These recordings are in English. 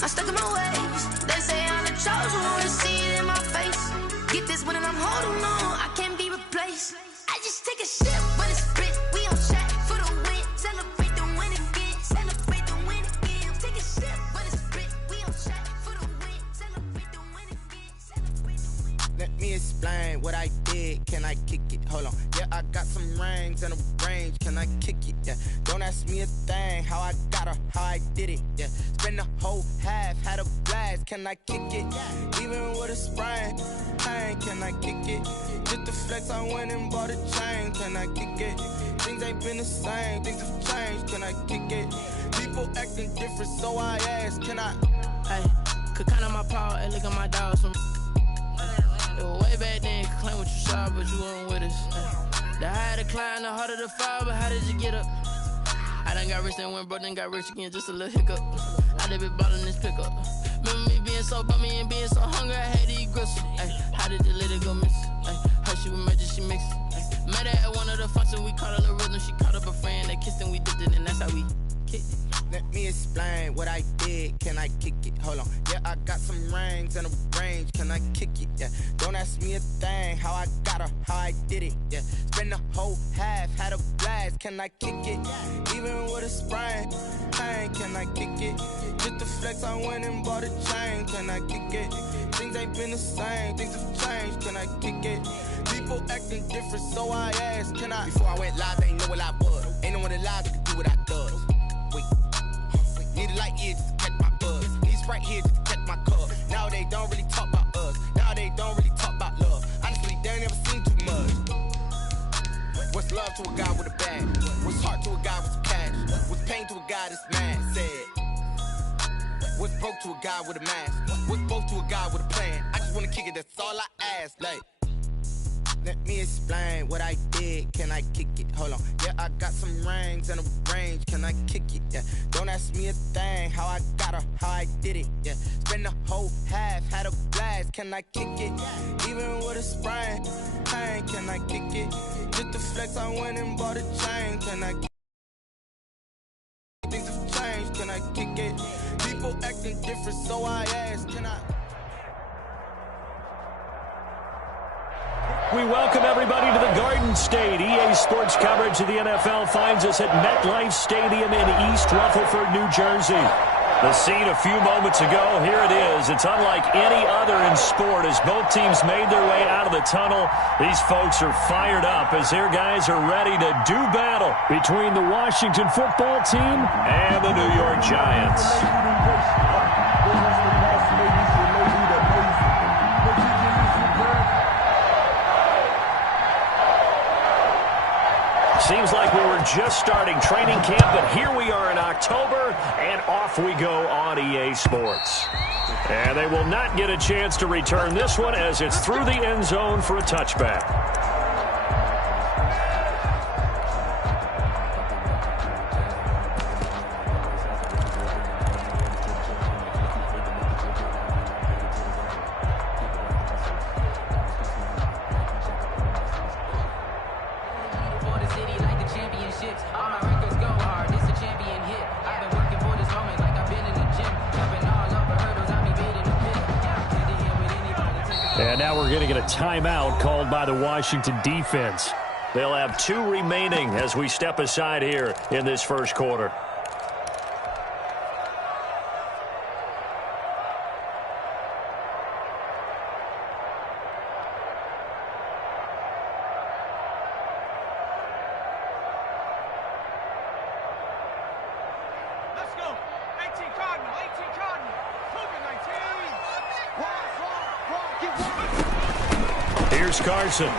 I'm stuck in my ways. They say I'm the chosen one, see it in my face. Get this when I'm holding on, I can't be replaced. I just take a sip when it's split. We on track for the win. Celebrate the win again. Celebrate the win again. Take a sip when it's split. We on track for the win. Celebrate the win again. Celebrate the win. Let me explain what I did. Can I kick it? Hold on. Yeah, I got some rings and a range. Can I kick it? Yeah. Don't ask me a thing. How I got her, how I did it. Yeah. Spend the whole half, had a blast. Can I kick it? Even with a sprain. Pain, can I kick it? Just the flex, I went and bought a chain. Can I kick it? Things ain't been the same. Things have changed. Can I kick it? People acting different, so I ask. Can I? Hey, could count on my power and look at my dogs. Way back then, could claim what you saw, but you weren't with us. The higher the climb, the harder the fall, but how did you get up? I done got rich, then went broke, then got rich again, just a little hiccup. I done been ballin' this pickup. Remember me being so bummy and being so hungry, I had to eat gristle. Ay, how did the lady go miss? Ay, how she was magic, she mixed. Met her at one of the functions, we caught a little rhythm, she caught up a friend, they kissed and we dipped it, and that's how we kicked it. Let me explain what I did. Can I kick it? Hold on. Yeah, I got some rings and a range. Can I kick it? Yeah. Don't ask me a thing. How I got her, how I did it. Yeah. Spend the whole half, had a blast. Can I kick it? Even with a sprain. Pain, can I kick it? Just the flex, I went and bought a chain. Can I kick it? Things ain't been the same. Things have changed. Can I kick it? People acting different, so I ask. Can I? Before I went live, they ain't know what I was. Ain't no one alive that could do what I does. Wait. Need a light year just to catch my buzz. Need Sprite here just to catch my cup. Now they don't really talk about us. Now they don't really talk about love. Honestly, they ain't never seen too much. What's love to a guy with a bag? What's heart to a guy with some cash? What's pain to a guy that's mad? Said. What's broke to a guy with a mask? What's both to a guy with a plan? I just wanna kick it, that's all I ask. Like, let me explain what I did. Can I kick it? Hold on. Yeah, I got some rings and a range. Can I kick it? Yeah. Don't ask me a thing. How I got her, how I did it. Yeah. Spend the whole half, had a blast. Can I kick it? Even with a sprain. Pain, can I kick it? Just the flex, I went and bought a chain. Can I kick it? Things have changed. Can I kick it? People acting different, so I ask. Can I? We welcome everybody to the Garden State. EA Sports coverage of the NFL finds us at MetLife Stadium in East Rutherford, New Jersey. The scene a few moments ago, here it is. It's unlike any other in sport as both teams made their way out of the tunnel. These folks are fired up as their guys are ready to do battle between the Washington football team and the New York Giants. Seems like we were just starting training camp, but here we are in October, and off we go on EA Sports. And they will not get a chance to return this one as it's through the end zone for a touchback. And now we're going to get a timeout called by the Washington defense. They'll have 2 remaining as we step aside here in this first quarter. Here's Carson.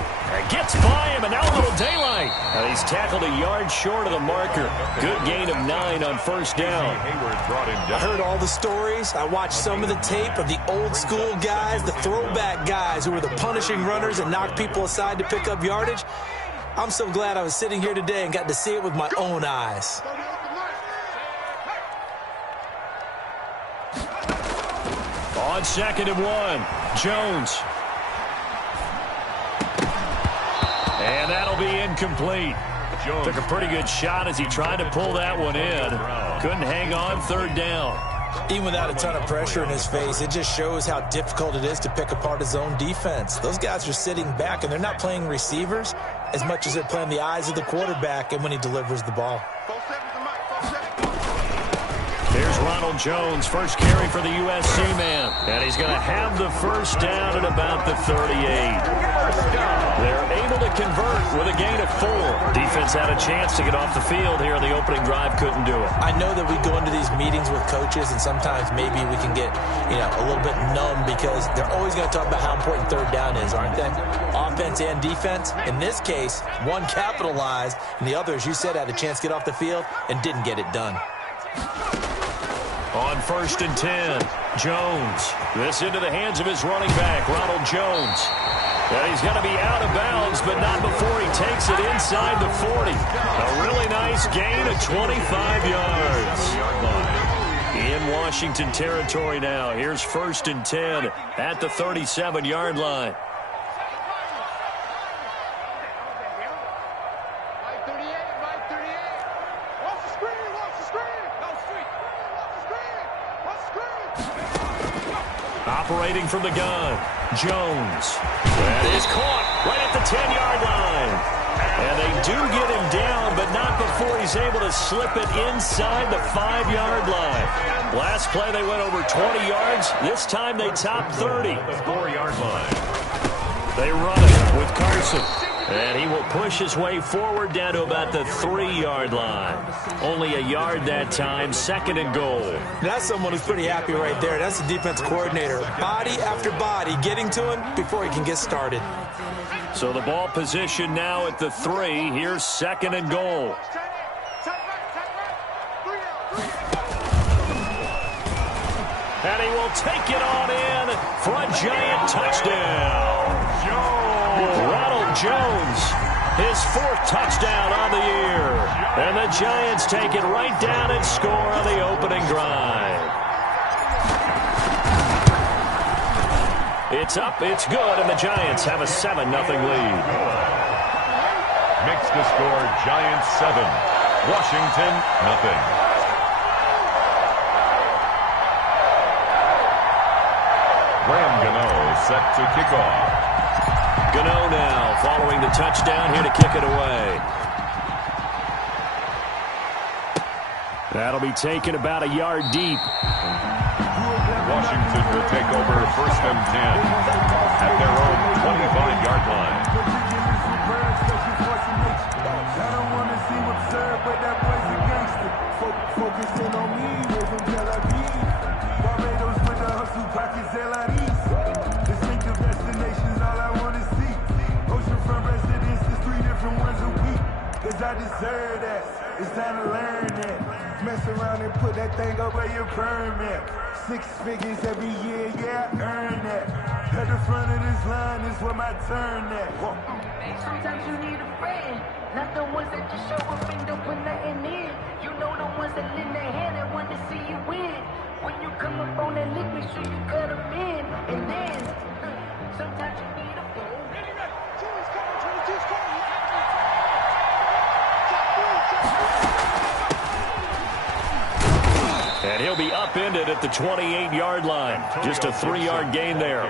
Gets by him, and now a little daylight. He's tackled a yard short of the marker. Good gain of 9 on first down. I heard all the stories. I watched some of the tape of the old school guys, the throwback guys who were the punishing runners and knocked people aside to pick up yardage. I'm so glad I was sitting here today and got to see it with my own eyes. On 2nd and 1, Jones. And that'll be incomplete. Took a pretty good shot as he tried to pull that one in. Couldn't hang on 3rd down. Even without a ton of pressure in his face, it just shows how difficult it is to pick apart his own defense. Those guys are sitting back, and they're not playing receivers as much as they're playing the eyes of the quarterback and when he delivers the ball. Here's Ronald Jones, first carry for the USC man. And he's going to have the first down at about the 38. They're able to convert with a gain of 4. Defense had a chance to get off the field here in the opening drive, couldn't do it. I know that we go into these meetings with coaches, and sometimes maybe we can get, a little bit numb because they're always going to talk about how important third down is, aren't they? Offense and defense. In this case, one capitalized, and the other, as you said, had a chance to get off the field and didn't get it done. On 1st and 10, Jones. This into the hands of his running back, Ronald Jones. And he's going to be out of bounds, but not before he takes it inside the 40. A really nice gain of 25 yards. In Washington territory now. Here's 1st and 10 at the 37-yard line. Operating from the gun, Jones. That is caught right at the 10-yard line. And they do get him down, but not before he's able to slip it inside the 5-yard line. Last play, they went over 20 yards. This time, they topped 30. The 4-yard line. They run it with Carson. And he will push his way forward down to about the 3-yard line. Only a yard that time, 2nd and goal. That's someone who's pretty happy right there. That's the defense coordinator. Body after body, getting to him before he can get started. So the ball position now at the 3. Here's 2nd and goal. And he will take it on in for a giant touchdown. Ronald Jones, his 4th touchdown on the year. And the Giants take it right down and score on the opening drive. It's up, it's good, and the Giants have a 7-0 lead. Makes the score Giants 7, Washington 0. Graham Gano set to kick off. Gano now following the touchdown here to kick it away. That'll be taken about a yard deep. Washington will take over 1st and 10 at their own 25-yard line. I don't want to see what's served, but that boy's a gangster. Focusing on me, way from Tel Aviv. Barbados with the hustle, pockets LREs. Distinctive destinations, all I want to see. Oceanfront residences, 3 different ones a week. Cause I deserve that. It's time to learn that. Mess around and put that thing up where your permit. 6 figures every year, yeah, I earn that. At the front of this line is where my turn at. Sometimes you need a friend, not the ones that just show up and don't put nothing in. You know the ones that lend their hand and want to see you win. When you come up on that lick, make sure you cut them in. And then, sometimes you need a fool. Ready, ready. 2 is coming, 22's coming. And he'll be upended at the 28-yard line. Just a 3-yard gain there.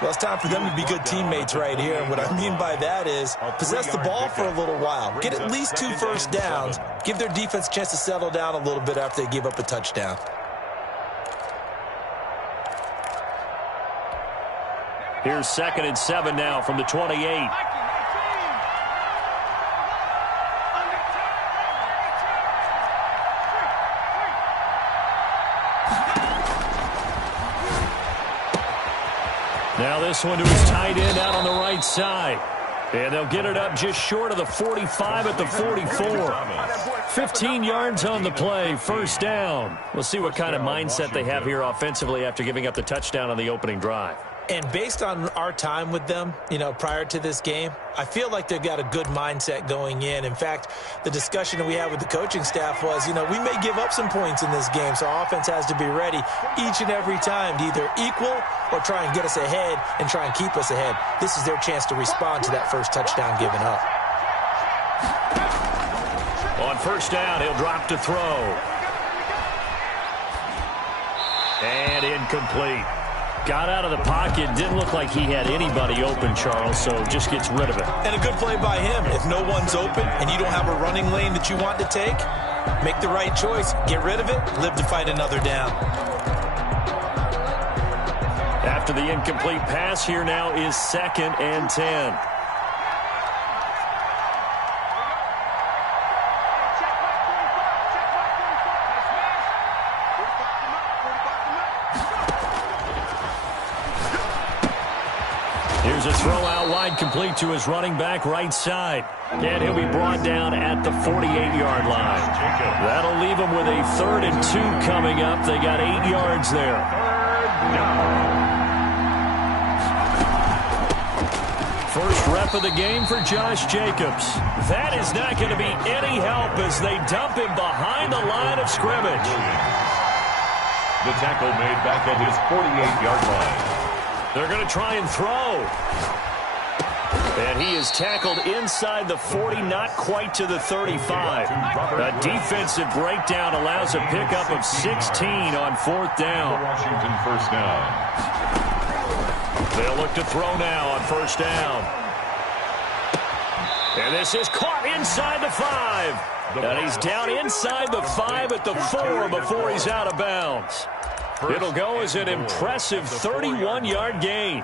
Well, it's time for them to be good teammates right here. And what I mean by that is possess the ball for a little while. Get at least 2 first downs. Give their defense a chance to settle down a little bit after they give up a touchdown. Here's 2nd and 7 now from the 28. Now this one to his tight end out on the right side. And they'll get it up just short of the 45 at the 44. 15 yards on the play, first down. We'll see what kind of mindset they have here offensively after giving up the touchdown on the opening drive. And based on our time with them, prior to this game, I feel like they've got a good mindset going in. In fact, the discussion that we had with the coaching staff was, we may give up some points in this game, so our offense has to be ready each and every time to either equal or try and get us ahead and try and keep us ahead. This is their chance to respond to that first touchdown given up. On first down, he'll drop to throw. And incomplete. Got out of the pocket. Didn't look like he had anybody open, Charles, so just gets rid of it. And a good play by him. If no one's open and you don't have a running lane that you want to take, make the right choice. Get rid of it. Live to fight another down. After the incomplete pass, here now is 2nd and 10. Here's a throw out wide, complete to his running back right side. And he'll be brought down at the 48-yard line. That'll leave him with a 3rd and 2 coming up. They got 8 yards there. First rep of the game for Josh Jacobs. That is not going to be any help as they dump him behind the line of scrimmage. The tackle made back at his 48-yard line. They're going to try and throw. And he is tackled inside the 40, not quite to the 35. A defensive breakdown allows a pickup of 16 on 4th down. Washington first down. They'll look to throw now on 1st down. And this is caught inside the 5. And he's down inside the 5 at the 4 before he's out of bounds. It'll go as an impressive 31-yard gain.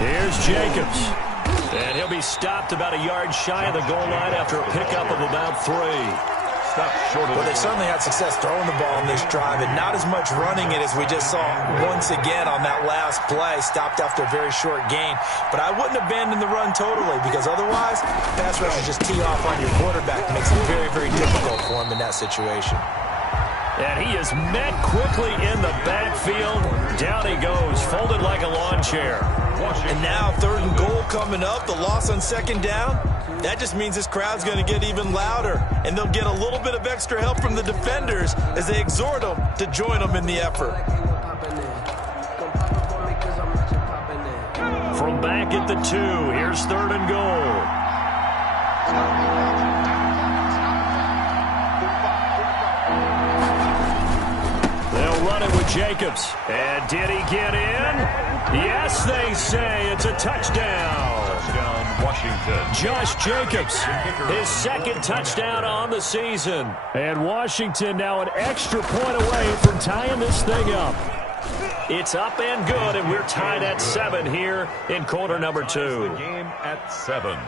Here's Jacobs. And he'll be stopped about a yard shy of the goal line after a pickup of about 3. Stopped short of Well, they certainly had success throwing the ball in this drive, and not as much running it as we just saw once again on that last play. Stopped after a very short gain. But I wouldn't abandon the run totally, because otherwise, pass rushers just tee off on your quarterback. It makes it very, very difficult for him in that situation. And he is met quickly in the backfield. Down he goes, folded like a lawn chair. And now 3rd and goal coming up. The loss on 2nd down. That just means this crowd's going to get even louder. And they'll get a little bit of extra help from the defenders as they exhort them to join them in the effort. From back at the 2, here's 3rd and goal. They'll run it with Jacobs. And did he get in? Yes, they say it's a touchdown. touchdown, Washington. Josh Jacobs, his 2nd touchdown on the season. And Washington now an extra point away from tying this thing up. It's up and good, and we're tied at 7 here in quarter number 2. The game at 7.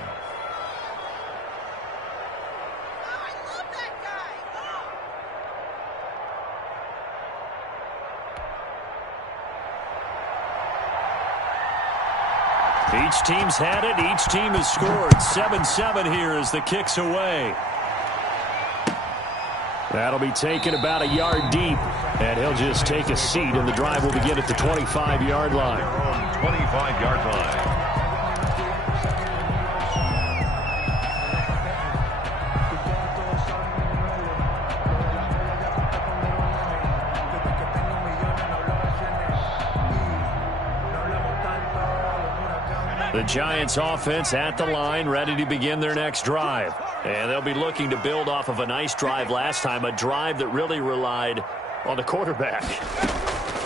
Each team's had it. Each team has scored. 7-7 here as the kick's away. That'll be taken about a yard deep. And he'll just take a seat, and the drive will begin at the 25-yard line. 25-yard line. The Giants offense at the line, ready to begin their next drive. And they'll be looking to build off of a nice drive last time, a drive that really relied on the quarterback.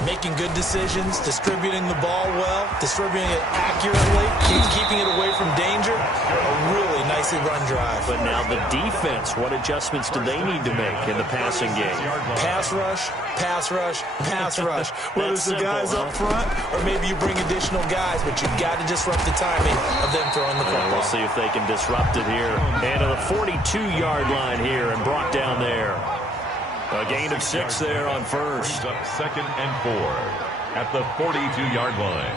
Making good decisions, distributing the ball well, distributing it accurately, keeping it away from danger. A really nicely run drive. But now the defense, what adjustments do they need to make in the passing game? Pass rush, pass rush, pass rush. Whether it's the guys up front or maybe you bring additional guys, but you've got to disrupt the timing of them throwing the football. We'll see if they can disrupt it here. And to the 42-yard line here and brought down there. A gain of 6 there on first. Up 2nd and 4 at the 42-yard line.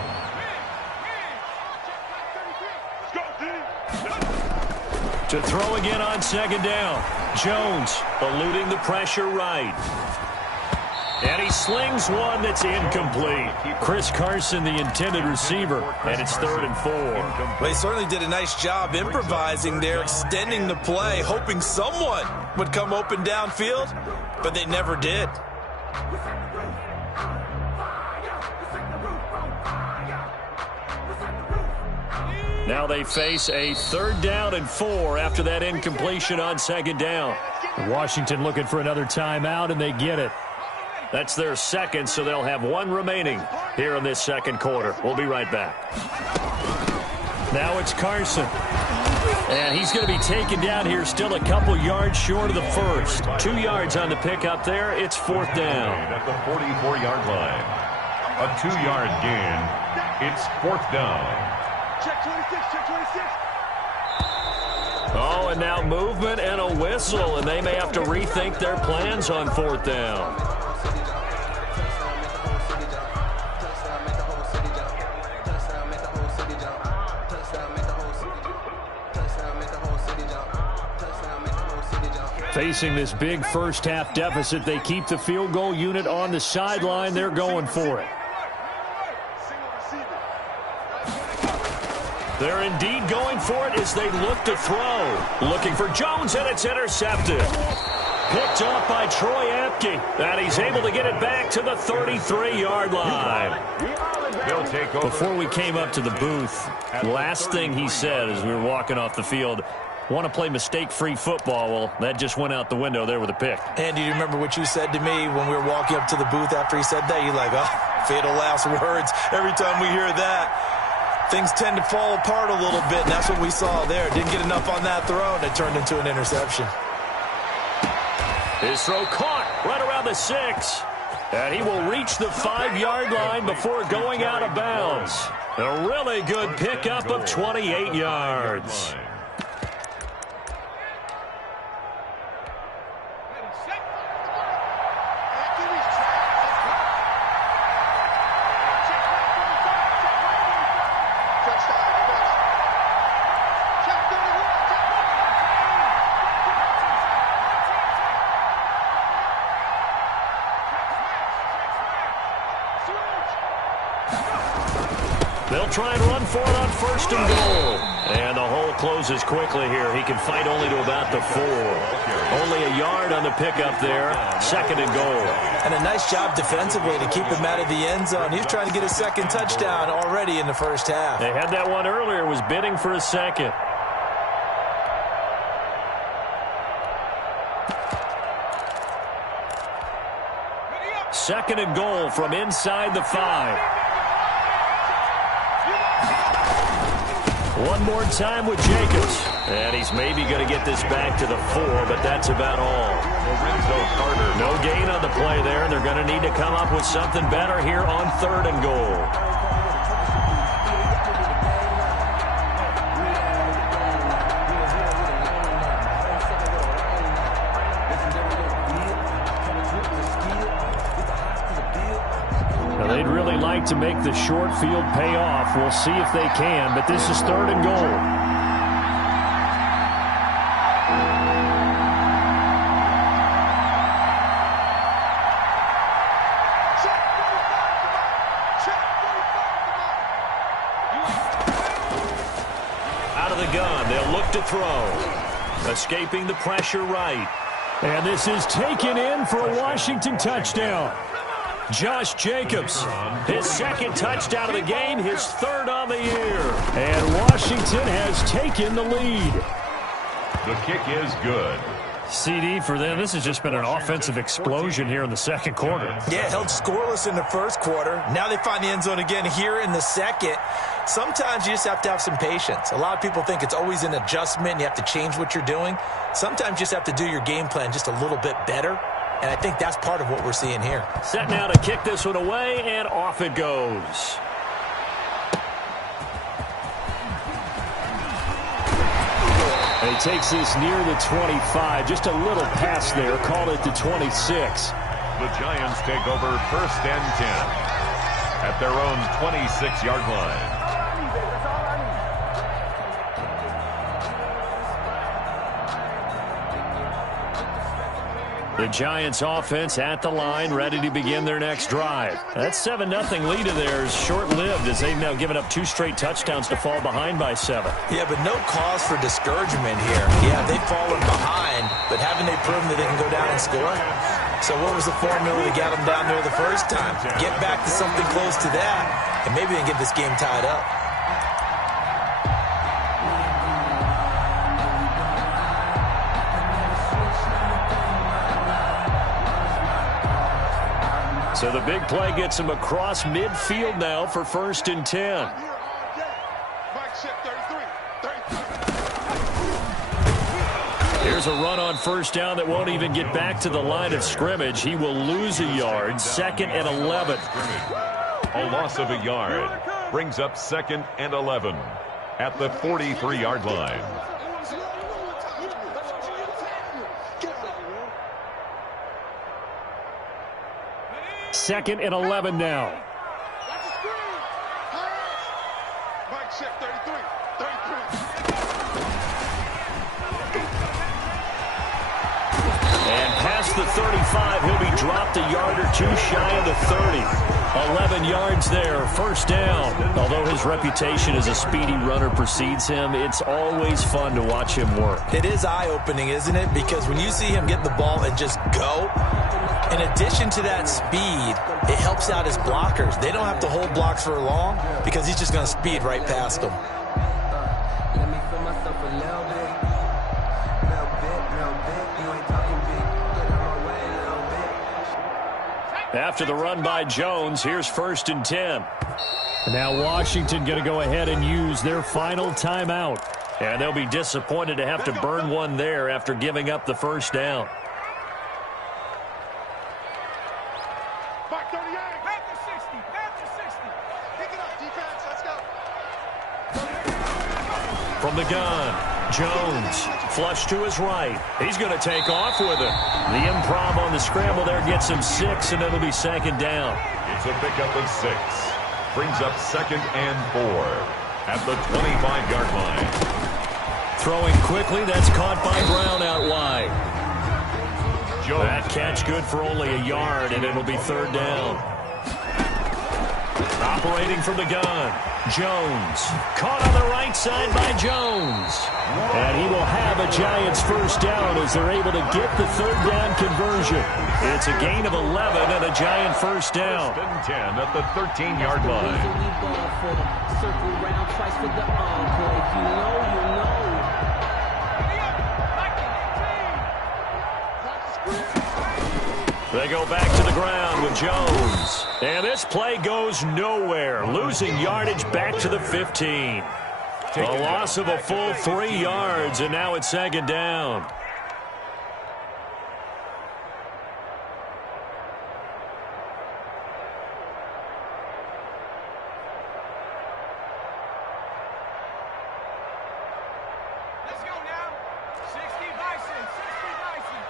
To throw again on 2nd down. Jones eluding the pressure right. And he slings one that's incomplete. Chris Carson, the intended receiver, and it's 3rd and 4. Well, he certainly did a nice job improvising there, extending the play, hoping someone would come open downfield, but they never did. Now they face a 3rd down and 4 after that incompletion on 2nd down. Washington looking for another timeout, and they get it. That's their 2nd, so they'll have 1 remaining here in this 2nd quarter. We'll be right back. Now it's Carson. And he's going to be taken down here still a couple yards short of the first. 2 yards on the pickup there. It's 4th down. At the 44-yard line. A 2-yard gain. It's 4th down. Check 26, check 26. Oh, and now movement and a whistle, and they may have to rethink their plans on 4th down. Facing this big first-half deficit, they keep the field goal unit on the sideline. They're going for it. They're indeed going for it as they look to throw. Looking for Jones, and it's intercepted. Picked up by Troy Apke, and he's able to get it back to the 33-yard line. Before we came up to the booth, last thing he said as we were walking off the field, want to play mistake-free football. Well, that just went out the window there with a pick. And do you remember what you said to me when we were walking up to the booth after he said that? You're like, oh, fatal last words. Every time we hear that, things tend to fall apart a little bit, and that's what we saw there. Didn't get enough on that throw, and it turned into an interception. His throw caught right around the 6. And he will reach the 5-yard line before going out of bounds. A really good pickup of 28 yards. They'll try and run for it on 1st and goal. And the hole closes quickly here. He can fight only to about the 4. Only a yard on the pickup there. 2nd and goal. And a nice job defensively to keep him out of the end zone. He's trying to get a 2nd touchdown already in the first half. They had that one earlier, was bidding for a 2nd. Second and goal from inside the 5. One more time with Jacobs. And he's maybe going to get this back to the 4, but that's about all. No gain on the play there, and they're going to need to come up with something better here on 3rd and goal. They'd really like to make the short field pay off. We'll see if they can, but this is 3rd and goal. Out of the gun, they'll look to throw. Escaping the pressure right. And this is taken in for a Washington touchdown. Josh Jacobs, his 2nd touchdown of the game, his 3rd on the year. And Washington has taken the lead. The kick is good. CD for them. This has just been an offensive explosion here in the 2nd quarter. Yeah, held scoreless in the 1st quarter. Now they find the end zone again here in the 2nd. Sometimes you just have to have some patience. A lot of people think it's always an adjustment. You have to change what you're doing. Sometimes you just have to do your game plan just a little bit better. And I think that's part of what we're seeing here. Set now to kick this one away, and off it goes. And he takes this near the 25. Just a little pass there. Call it the 26. The Giants take over 1st and 10 at their own 26-yard line. The Giants offense at the line, ready to begin their next drive. That 7-0 lead of theirs short-lived as they've now given up 2 straight touchdowns to fall behind by 7. Yeah, but no cause for discouragement here. Yeah, they've fallen behind, but haven't they proven that they can go down and score? So what was the formula to get them down there the first time? Get back to something close to that, and maybe they can get this game tied up. So the big play gets him across midfield now for 1st and 10. Here's a run on 1st down that won't even get back to the line of scrimmage. He will lose a yard. 2nd and 11. A loss of a yard brings up 2nd and 11 at the 43-yard line. Second and 11 now. And past the 35, he'll be dropped a yard or 2 shy of the 30. 11 yards there, 1st down. Although his reputation as a speedy runner precedes him, it's always fun to watch him work. It is eye-opening, isn't it? Because when you see him get the ball and just go, in addition to that speed, it helps out his blockers. They don't have to hold blocks for long because he's just going to speed right past them. After the run by Jones, here's 1st and 10. Now Washington going to go ahead and use their final timeout. And they'll be disappointed to have to burn one there after giving up the 1st down. From the gun, Jones, flush to his right. He's going to take off with it. The improv on the scramble there gets him 6, and it'll be 2nd down. It's a pickup of 6. Brings up 2nd and 4 at the 25-yard line. Throwing quickly, that's caught by Brown out wide. Jones. That catch good for only a yard, and it'll be 3rd down. Operating from the gun, Jones. Caught on the right side by Jones. And he will have a Giants 1st down as they're able to get the 3rd down conversion. It's a gain of 11 and a Giant 1st down. 10 at the 13-yard line. Circle round twice for the encore. If you know, you know. They go back to the ground with Jones. And this play goes nowhere. Losing yardage back to the 15. A loss of a full 3 yards, and now it's 2nd down. Let's go now. 60 Bison, 60 Bison.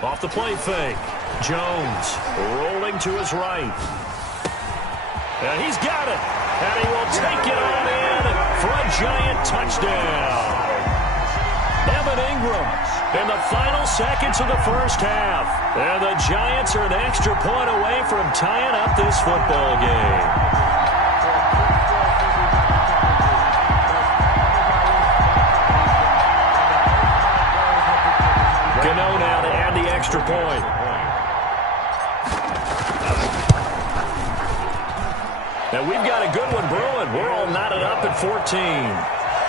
18, Off the play fake. Jones rolling to his right. And he's got it. And he will take it on in for a Giant touchdown. Evan Ingram in the final seconds of the 1st half. And the Giants are an extra point away from tying up this football game. Gano now to add the extra point. And we've got a good one brewing. We're all knotted up at 14.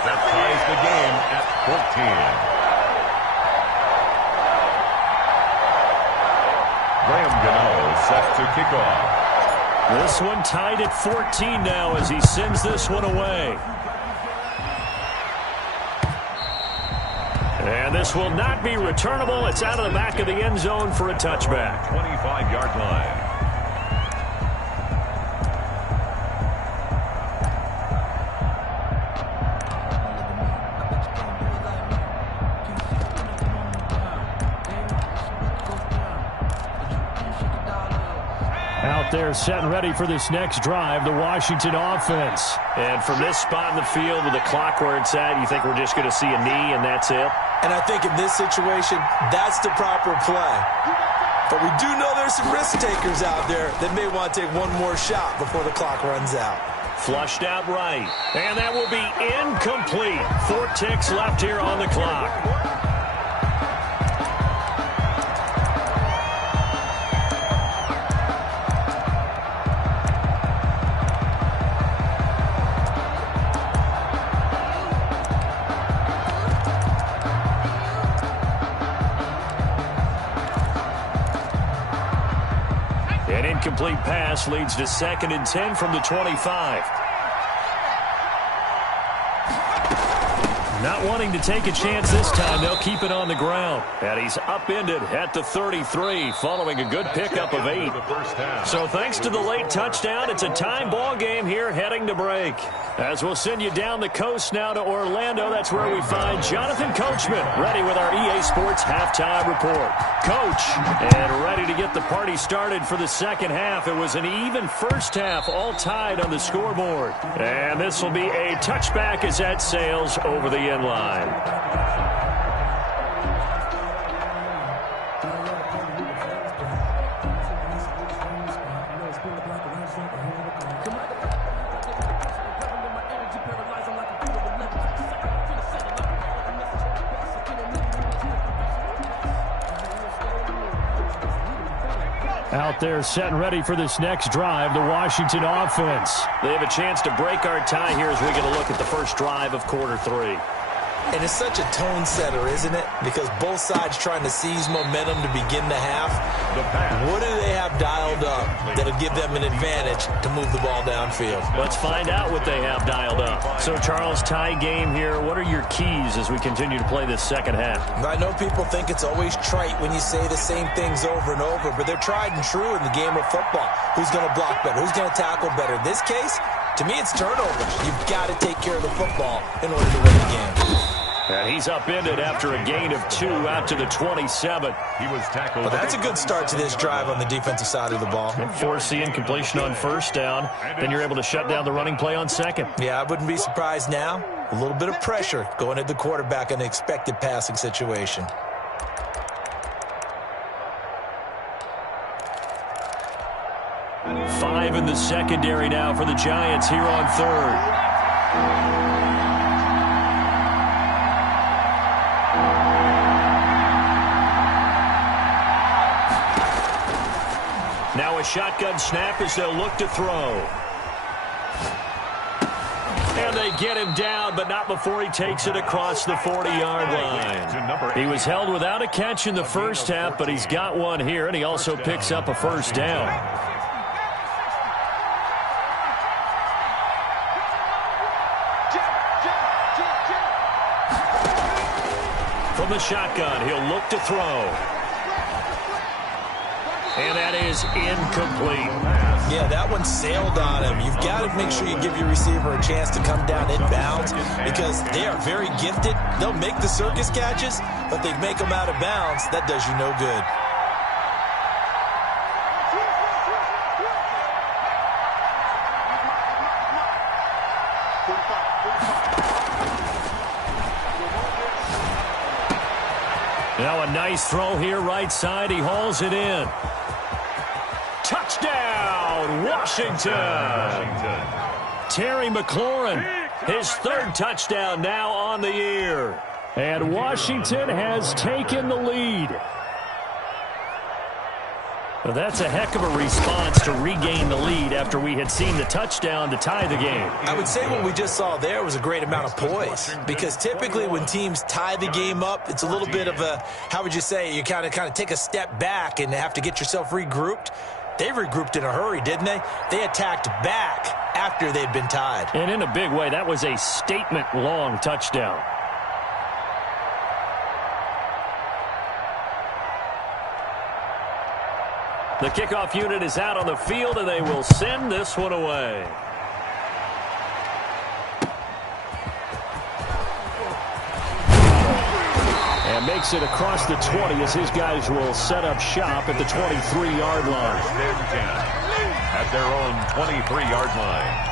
That ties the game at 14. Graham Gano set to kick off. This one tied at 14 now as he sends this one away. And this will not be returnable. It's out of the back of the end zone for a touchback. 25-yard line. Out there set and ready for this next drive, the Washington offense. And from this spot in the field with the clock where it's at, you think we're just going to see a knee and that's it? And I think in this situation, that's the proper play. But we do know there's some risk takers out there that may want to take one more shot before the clock runs out. Flushed out right. And that will be incomplete. 4 ticks left here on the clock. An incomplete pass leads to 2nd and 10 from the 25. Not wanting to take a chance this time, they'll keep it on the ground. And he's upended at the 33, following a good pickup of 8. So thanks to the late touchdown, it's a tie ball game here heading to break. As we'll send you down the coast now to Orlando, that's where we find Jonathan Coachman, ready with our EA Sports halftime report. Coach, and ready to get the party started for the second half. It was an even first half, all tied on the scoreboard. And this will be a touchback as that sails over the end line. Out there set and ready for this next drive, the Washington offense. They have a chance to break our tie here as we get a look at the first drive of quarter 3. And it's such a tone setter, isn't it? Because both sides trying to seize momentum to begin the half. What do they have dialed up that'll give them an advantage to move the ball downfield? Let's find out what they have dialed up. So, Charles, tie game here. What are your keys as we continue to play this second half? I know people think it's always trite when you say the same things over and over, but they're tried and true in the game of football. Who's going to block better? Who's going to tackle better? In this case, to me, it's turnovers. You've got to take care of the football in order to win the game. And he's upended after a gain of 2 out to the 27. He was tackled. Well, that's a good start to this drive on the defensive side of the ball. And force the incompletion on first down. Then you're able to shut down the running play on second. Yeah, I wouldn't be surprised now. A little bit of pressure going at the quarterback in an expected passing situation. Five in the secondary now for the Giants here on third. Now a shotgun snap as they'll look to throw. And they get him down, but not before he takes it across the 40-yard line. He was held without a catch in the first half, but he's got one here, and he also picks up a first down. From the shotgun, he'll look to throw. And that is incomplete. Yeah, that one sailed on him. You've got to make sure you give your receiver a chance to come down inbounds because they are very gifted. They'll make the circus catches, but they make them out of bounds. That does you no good. Now a nice throw here right side. He hauls it in. Touchdown, Washington. Terry McLaurin, his third touchdown now on the year. And Washington has taken the lead. Well, that's a heck of a response to regain the lead after we had seen the touchdown to tie the game. I would say what we just saw there was a great amount of poise because typically when teams tie the game up, it's a little bit of a, how would you say, you kind of take a step back and have to get yourself regrouped. They regrouped in a hurry, didn't they? They attacked back after they'd been tied. And in a big way, that was a statement-long touchdown. The kickoff unit is out on the field, and they will send this one away. And makes it across the 20 as his guys will set up shop at the 23-yard line. at their own 23-yard line.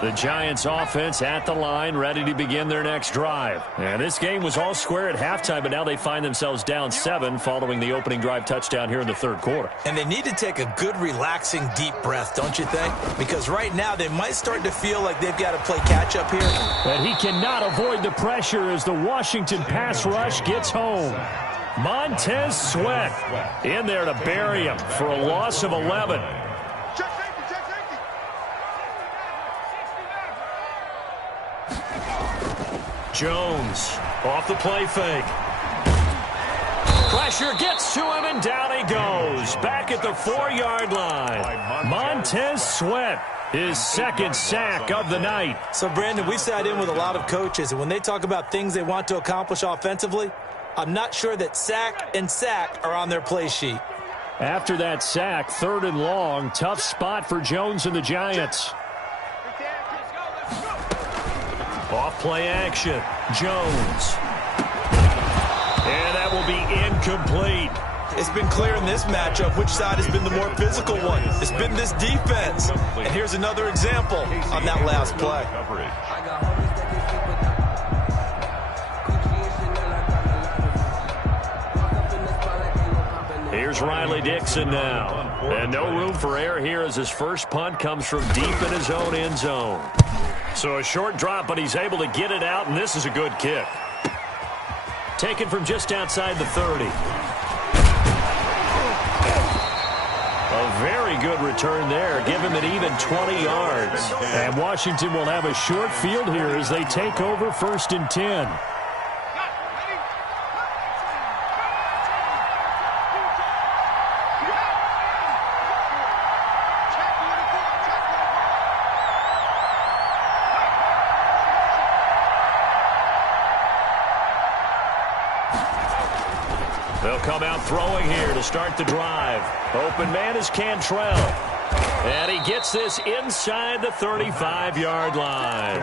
The Giants offense at the line, ready to begin their next drive. And this game was all square at halftime, but now they find themselves down 7 following the opening drive touchdown here in the third quarter. And they need to take a good, relaxing, deep breath, don't you think? Because right now they might start to feel like they've got to play catch-up here. But he cannot avoid the pressure as the Washington pass rush gets home. Montez Sweat in there to bury him for a loss of 11. Jones off the play fake. Pressure gets to him, and down he goes. Back at the 4-yard line. Montez Sweat, his second sack of the night. So, Brandon, we sat in with a lot of coaches, and when they talk about things they want to accomplish offensively, I'm not sure that sack and sack are on their play sheet. After that sack, 3rd and long, tough spot for Jones and the Giants. Off play action, Jones. And that will be incomplete. It's been clear in this matchup which side has been the more physical one. It's been this defense. And here's another example on that last play. Here's Riley Dixon now. And no room for error here as his first punt comes from deep in his own end zone. So a short drop, but he's able to get it out, and this is a good kick. Taken from just outside the 30. A very good return there. Give him an even 20 yards. And Washington will have a short field here as they take over 1st and 10. They'll come out throwing here to start the drive. Open man is Cantrell. And he gets this inside the 35-yard line.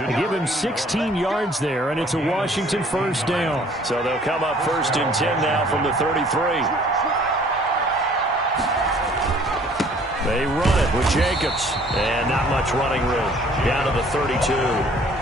They give him 16 yards there, and it's a Washington first down. So they'll come up 1st and 10 now from the 33. They run it with Jacobs. And not much running room. Down to the 32.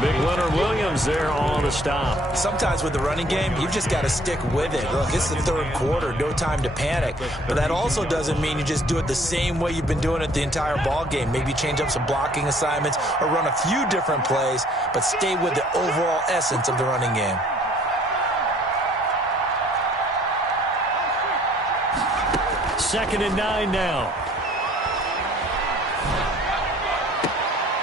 Big Leonard Williams there on the stop. Sometimes with the running game, you've just got to stick with it. Look, it's the 3rd quarter, no time to panic. But that also doesn't mean you just do it the same way you've been doing it the entire ball game. Maybe change up some blocking assignments or run a few different plays, but stay with the overall essence of the running game. Second and 9 now.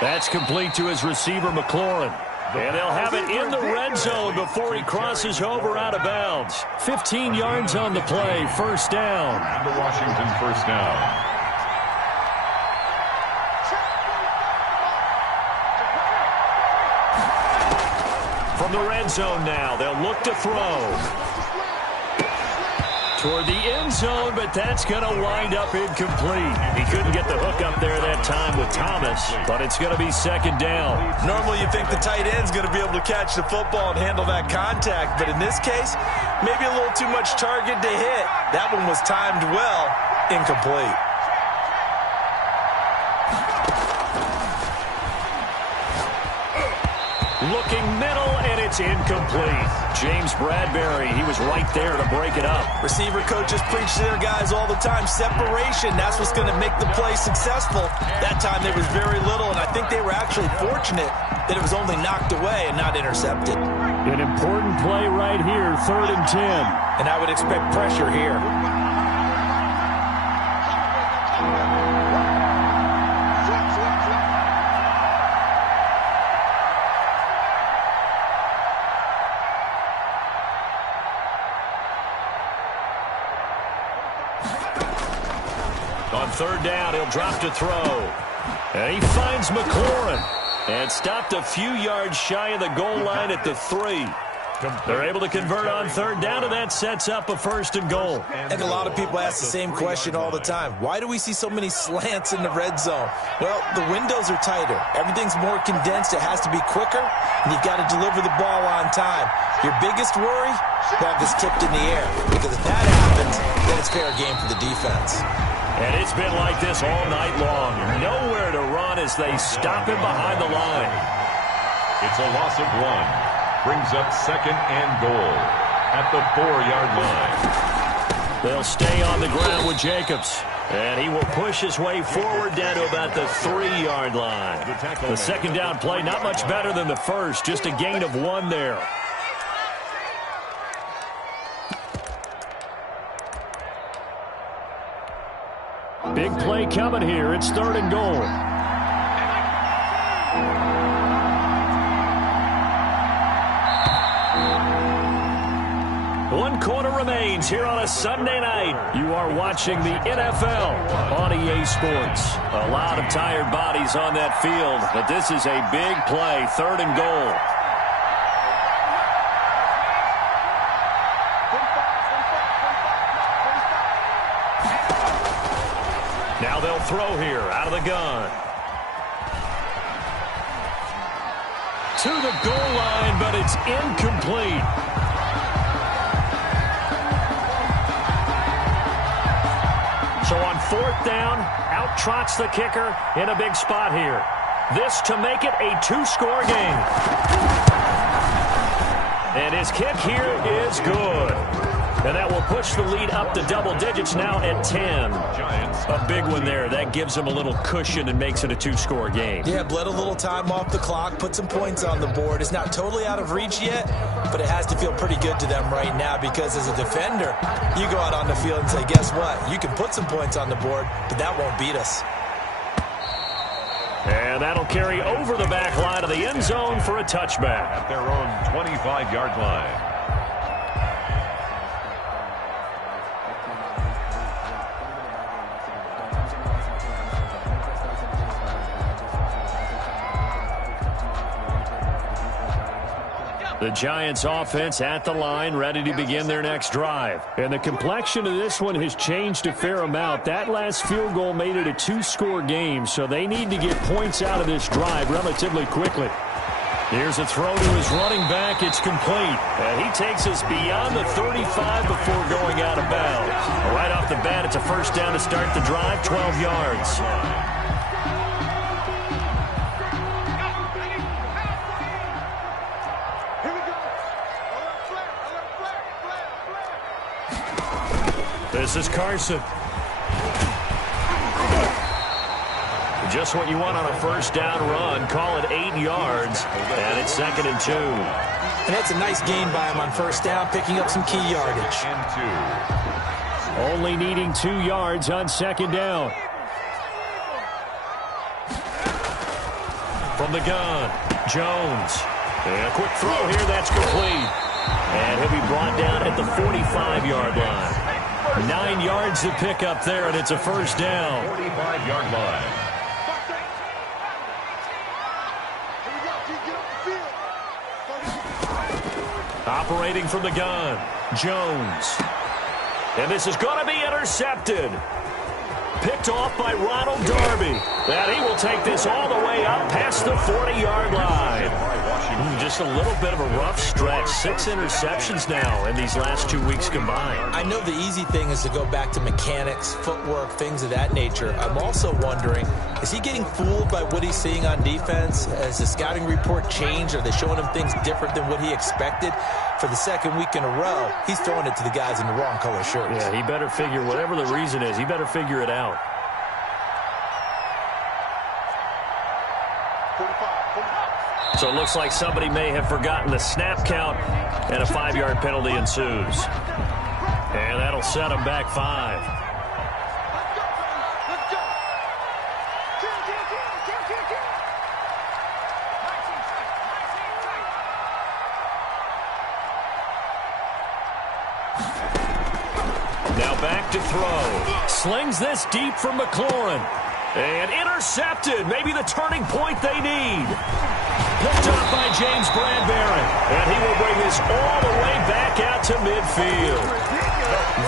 That's complete to his receiver, McLaurin. And they'll have it in the red zone before he crosses over out of bounds. 15 yards on the play, first down. And the Washington first down. From the red zone now, they'll look to throw. Toward the end zone, but that's going to wind up incomplete. He couldn't get the hook up there that time with Thomas, but it's going to be 2nd down. Normally you think the tight end's going to be able to catch the football and handle that contact, but in this case, maybe a little too much target to hit. That one was timed well, incomplete. Looking middle, and it's incomplete. James Bradbury, he was right there to break it up. Receiver coaches preach to their guys all the time. Separation, that's what's going to make the play successful. That time there was very little, and I think they were actually fortunate that it was only knocked away and not intercepted. An important play right here, 3rd and 10. And I would expect pressure here. On 3rd down, he'll drop to throw. And he finds McLaurin. And stopped a few yards shy of the goal line at the 3. They're able to convert on third down, and that sets up a 1st and goal. And a lot of people ask the same question all the time. Why do we see so many slants in the red zone? Well, the windows are tighter. Everything's more condensed. It has to be quicker, and you've got to deliver the ball on time. Your biggest worry? Ball gets tipped in the air. Because if that happens, then it's fair game for the defense. And it's been like this all night long. Nowhere to run as they stop him behind the line. It's a loss of 1. Brings up 2nd and goal at the 4-yard line. They'll stay on the ground with Jacobs. And he will push his way forward down to about the 3-yard line. The second down play, not much better than the first. Just a gain of 1 there. Big play coming here. It's 3rd and goal. One quarter remains here on a Sunday night. You are watching the NFL on EA Sports. A lot of tired bodies on that field, but this is a big play, 3rd and goal. Now they'll throw here out of the gun. To the goal line, but it's incomplete. So on 4th down, out trots the kicker in a big spot here. This to make it a 2-score game. And his kick here is good. And that will push the lead up to double digits now at 10. A big one there. That gives them a little cushion and makes it a 2-score game. Yeah, bled a little time off the clock, put some points on the board. It's not totally out of reach yet, but it has to feel pretty good to them right now because as a defender, you go out on the field and say, guess what? You can put some points on the board, but that won't beat us. And that'll carry over the back line of the end zone for a touchback. At their own 25-yard line. The Giants offense at the line, ready to begin their next drive. And the complexion of this one has changed a fair amount. That last field goal made it a 2-score game, so they need to get points out of this drive relatively quickly. Here's a throw to his running back. It's complete. And he takes us beyond the 35 before going out of bounds. Right off the bat, it's a 1st down to start the drive, 12 yards. This is Carson. Just what you want on a 1st down run. Call it 8 yards, and it's 2nd and 2. And that's a nice gain by him on 1st down, picking up some key yardage. Only needing 2 yards on 2nd down. From the gun, Jones. And a quick throw here, that's complete. And he'll be brought down at the 45-yard line. 9 yards to pick up there, and it's a 1st down. 45-yard line. Operating from the gun, Jones. And this is going to be intercepted. Picked off by Ronald Darby. And he will take this all the way up past the 40-yard line. Just a little bit of a rough stretch. 6 interceptions now in these last 2 weeks combined. I know the easy thing is to go back to mechanics, footwork, things of that nature. I'm also wondering, is he getting fooled by what he's seeing on defense? Has the scouting report changed? Are they showing him things different than what he expected? For the 2nd week in a row, he's throwing it to the guys in the wrong color shirts. Yeah, he better figure, whatever the reason is, he better figure it out. So it looks like somebody may have forgotten the snap count, and a 5-yard penalty ensues. And that'll set them back 5. Now back to throw. Slings this deep from McLaurin. And intercepted. Maybe the turning point they need. Picked up by James Bradbury. And he will bring his gets all the way back out to midfield.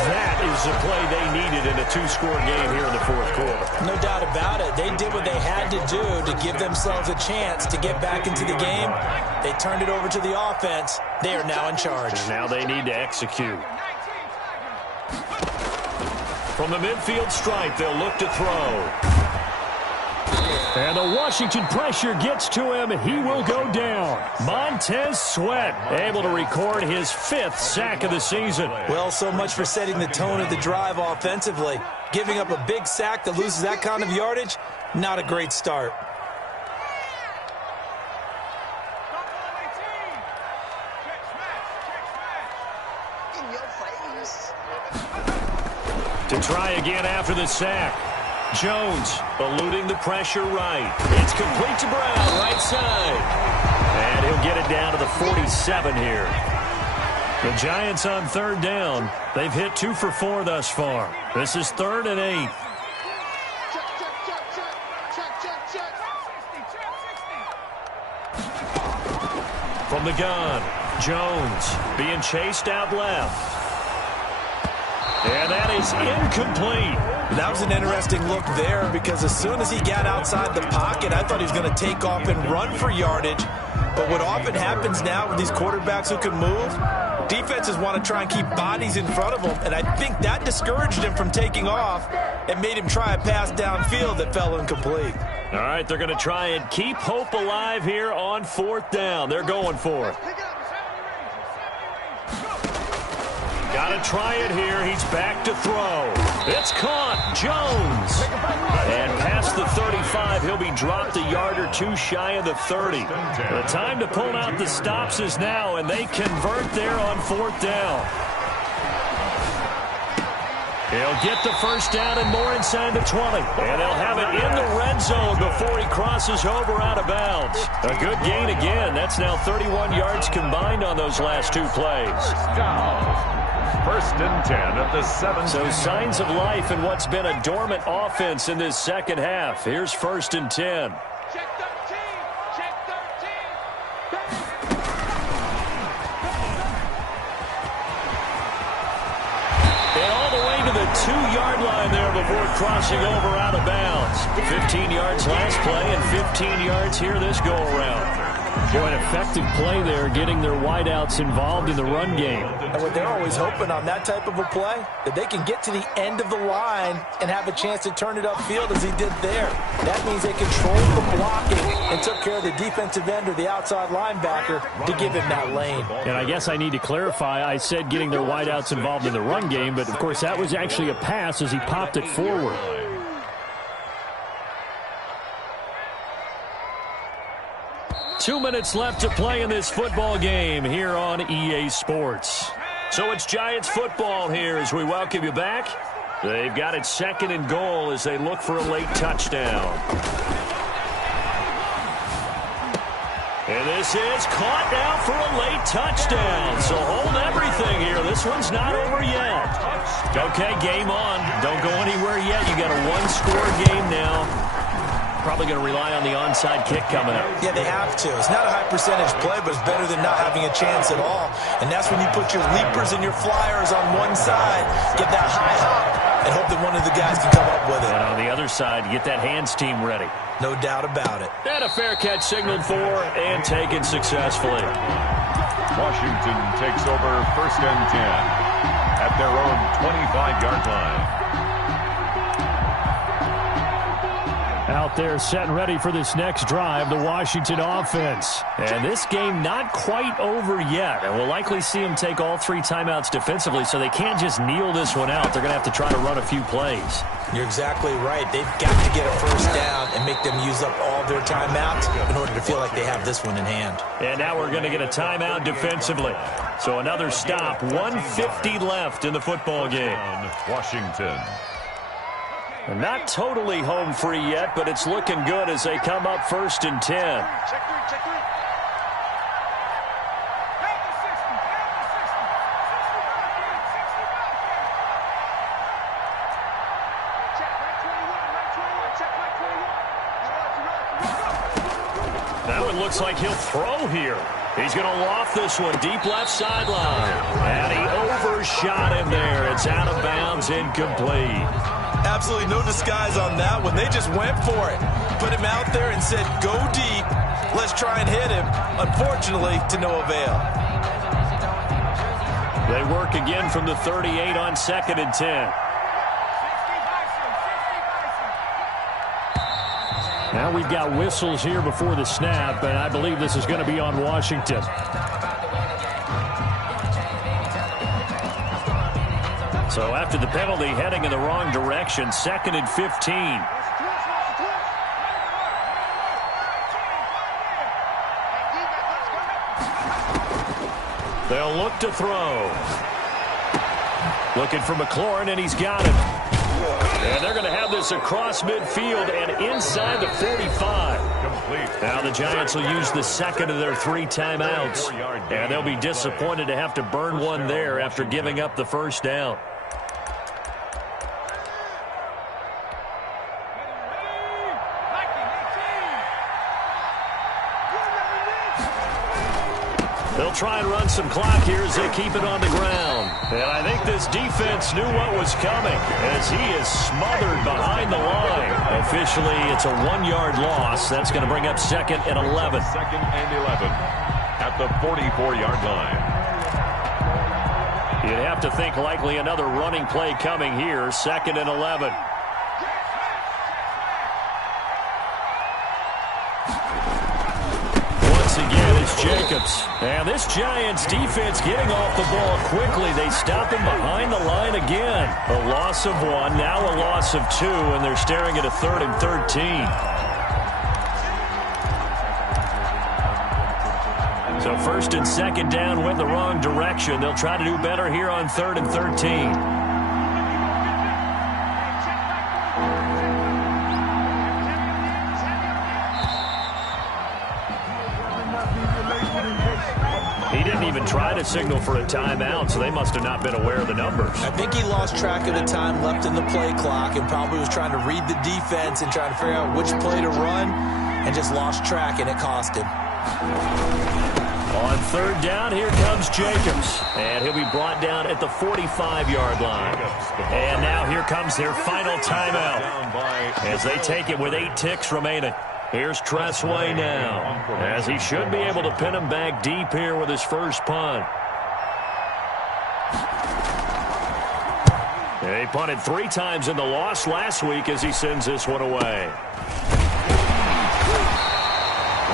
That is the play they needed in a two-score game here in the fourth quarter. No doubt about it. They did what they had to do to give themselves a chance to get back into the game. They turned it over to the offense. They are now in charge. And now they need to execute. From the midfield stripe, they'll look to throw. And the Washington pressure gets to him. He will go down. Montez Sweat able to record his 5th sack of the season. Well, so much for setting the tone of the drive offensively. Giving up a big sack that loses that kind of yardage, not a great start. To try again after the sack. Jones eluding the pressure right. It's complete to Brown, right side. And he'll get it down to the 47 here. The Giants on 3rd down. They've hit 2 for 4 thus far. This is 3rd and 8. From the gun, Jones being chased out left. And that is incomplete. That was an interesting look there because as soon as he got outside the pocket, I thought he was going to take off and run for yardage. But what often happens now with these quarterbacks who can move, defenses want to try and keep bodies in front of them, and I think that discouraged him from taking off and made him try a pass downfield that fell incomplete. All right, they're going to try and keep hope alive here on 4th down. They're going for it. Got to try it here. He's back to throw. It's caught. Jones. And past the 35, he'll be dropped a yard or 2 shy of the 30. The time to pull out the stops is now, and they convert there on 4th down. He'll get the first down and more inside the 20. And they'll have it in the red zone before he crosses over out of bounds. A good gain again. That's now 31 yards combined on those last 2 plays. 1st and 10 at the 7. So signs of life in what's been a dormant offense in this second half. Here's 1st and 10. Check 13. Check 13. And all the way to the 2-yard line there before crossing over out of bounds. 15 yards last play and 15 yards here this go-around. Boy, an effective play there, getting their wideouts involved in the run game. And what they're always hoping on that type of a play, that they can get to the end of the line and have a chance to turn it upfield as he did there. That means they controlled the blocking and took care of the defensive end or the outside linebacker to give him that lane. And I guess I need to clarify, I said getting their wideouts involved in the run game, but of course that was actually a pass as he popped it forward. 2 minutes left to play in this football game here on EA Sports. So it's Giants football here as we welcome you back. They've got it 2nd and goal as they look for a late touchdown. And this is caught now for a late touchdown. So hold everything here. This one's not over yet. Okay, game on. Don't go anywhere yet. You got a 1-score game now. Probably going to rely on the onside kick coming up. Yeah, they have to. It's not a high percentage play, but it's better than not having a chance at all. And that's when you put your leapers and your flyers on one side, get that high hop, and hope that one of the guys can come up with it. And on the other side, get that hands team ready. No doubt about it. And a fair catch signaled for and taken successfully. Washington takes over 1st and 10 at their own 25-yard line. Out there set and ready for this next drive, the Washington offense. And this game not quite over yet. And we'll likely see them take all 3 timeouts defensively, so they can't just kneel this one out. They're going to have to try to run a few plays. You're exactly right. They've got to get a first down and make them use up all their timeouts in order to feel like they have this one in hand. And now we're going to get a timeout defensively. So another stop, 1:50 left in the football game. Washington. Not totally home free yet, but it's looking good as they come up 1st and 10. Check 3, check 3. That one looks like he'll throw here. He's going to loft this one deep left sideline. And he overshot him there. It's out of bounds, incomplete. Absolutely no disguise on that one. They just went for it. Put him out there and said, go deep. Let's try and hit him. Unfortunately, to no avail. They work again from the 38 on 2nd and 10. Now we've got whistles here before the snap, and I believe this is going to be on Washington. So after the penalty, heading in the wrong direction, 2nd and 15. They'll look to throw. Looking for McLaurin, and he's got it. And they're going to have this across midfield and inside the 45. Now the Giants will use the second of their 3 timeouts. And they'll be disappointed to have to burn one there after giving up the first down. They'll try and run some clock here as they keep it on the ground. And I think this defense knew what was coming as he is smothered behind the line. Officially, it's a 1-yard loss. That's going to bring up 2nd and 11. 2nd and 11 at the 44-yard line. You'd have to think likely another running play coming here. 2nd and 11. Jacobs. And this Giants defense getting off the ball quickly. They stop him behind the line again. A loss of 1, now a loss of 2, and they're staring at a 3rd and 13. So 1st and 2nd down went the wrong direction. They'll try to do better here on 3rd and 13. He didn't even try to signal for a timeout, so they must have not been aware of the numbers. I think he lost track of the time left in the play clock and probably was trying to read the defense and trying to figure out which play to run and just lost track, and it cost him. On 3rd down, here comes Jacobs. And he'll be brought down at the 45-yard line. And now here comes their final timeout as they take it with 8 ticks remaining. Here's Tressway now, as he should be able to pin him back deep here with his first punt. He punted 3 times in the loss last week as he sends this one away.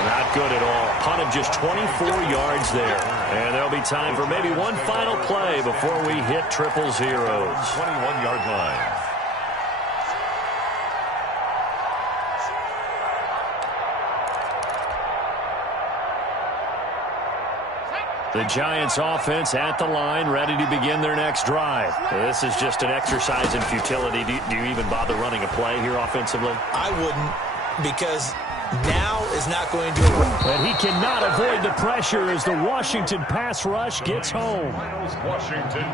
Not good at all. Punt of just 24 yards there. And there'll be time for maybe one final play before we hit 000. 21-yard line. The Giants offense at the line, ready to begin their next drive. This is just an exercise in futility. Do you even bother running a play here offensively? I wouldn't, because now is not going to... And he cannot avoid the pressure as the Washington pass rush gets home.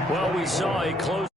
Well, we saw a close...